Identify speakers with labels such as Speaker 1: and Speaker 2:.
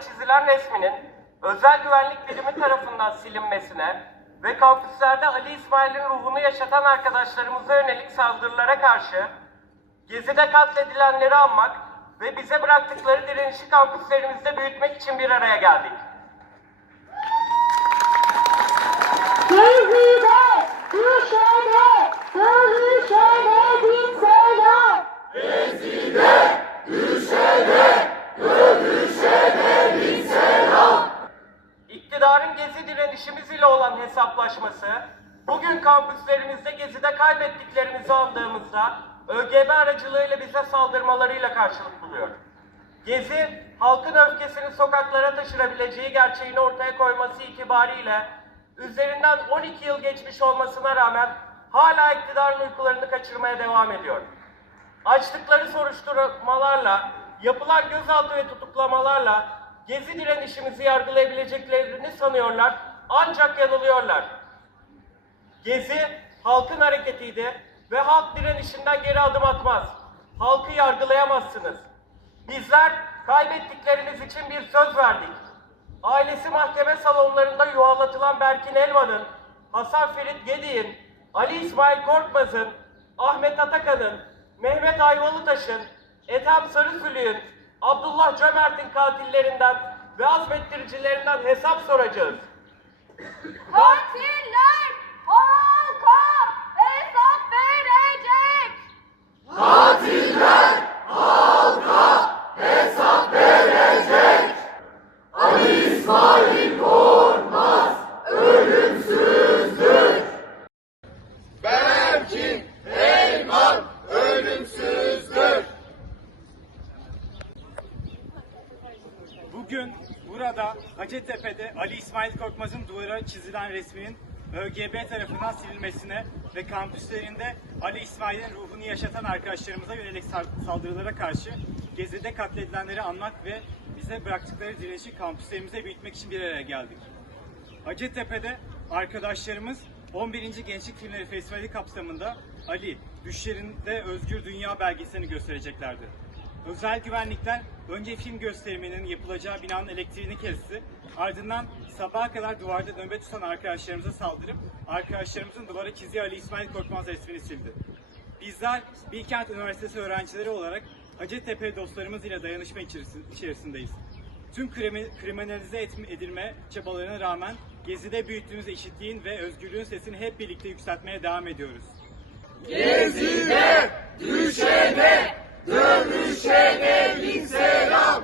Speaker 1: duvara çizilen resminin özel güvenlik birimi tarafından silinmesine ve kampüslerde Ali İsmail'in ruhunu yaşatan arkadaşlarımıza yönelik saldırılara karşı Gezi'de katledilenleri anmak ve bize bıraktıkları direnişi kampüslerimizde büyütmek için bir araya geldik.
Speaker 2: Gezide, düşene, dövüşene bin selam.
Speaker 1: İktidarın Gezi direnişimiz ile olan hesaplaşması, bugün kampüslerimizde Gezi'de kaybettiklerimizi andığımızda ÖGB aracılığıyla bize saldırmalarıyla karşılık buluyor. Gezi, halkın öfkesini sokaklara taşırabileceği gerçeğini ortaya koyması itibariyle üzerinden 12 yıl geçmiş olmasına rağmen hala iktidarın uykularını kaçırmaya devam ediyor. Açtıkları soruşturmalarla, yapılan gözaltı ve tutuklamalarla Gezi direnişimizi yargılayabileceklerini sanıyorlar ancak yanılıyorlar. Gezi halkın hareketiydi ve halk direnişinden geri adım atmaz. Halkı yargılayamazsınız. Bizler kaybettikleriniz için bir söz verdik. Ailesi mahkeme salonlarında yuvarlatılan Berkin Elvan'ın, Hasan Ferit Gedik'in, Ali İsmail Korkmaz'ın, Ahmet Atakan'ın, Mehmet Ayvalıtaş'ın, Ethem Sarısülü'nün, Abdullah Cömert'in katillerinden ve azmettiricilerinden hesap soracağız.
Speaker 2: Katiller
Speaker 3: Bugün burada Hacettepe'de Ali İsmail Korkmaz'ın duvara çizilen resminin ÖGB tarafından silinmesine ve kampüslerinde Ali İsmail'in ruhunu yaşatan arkadaşlarımıza yönelik saldırılara karşı Gezi'de katledilenleri anmak ve bize bıraktıkları direnişi kampüslerimize büyütmek için bir araya geldik. Hacettepe'de arkadaşlarımız 11. Gençlik Filmleri Festivali kapsamında Ali, Düşlerinde Özgür Dünya belgeselini göstereceklerdi. Özel güvenlikler önce film gösteriminin yapılacağı binanın elektriğini kesti, ardından sabaha kadar duvarda nöbet tutan arkadaşlarımıza saldırıp arkadaşlarımızın duvara çizdiği Ali İsmail Korkmaz resmini sildi. Bizler Bilkent Üniversitesi öğrencileri olarak Hacettepe dostlarımız ile dayanışma içerisi- içerisindeyiz. Tüm krimi- kriminalize edilme çabalarına rağmen Gezi'de büyüttüğümüz eşitliğin ve özgürlüğün sesini hep birlikte yükseltmeye devam ediyoruz.
Speaker 4: Gezide düşene, Dönüşe gelin selam.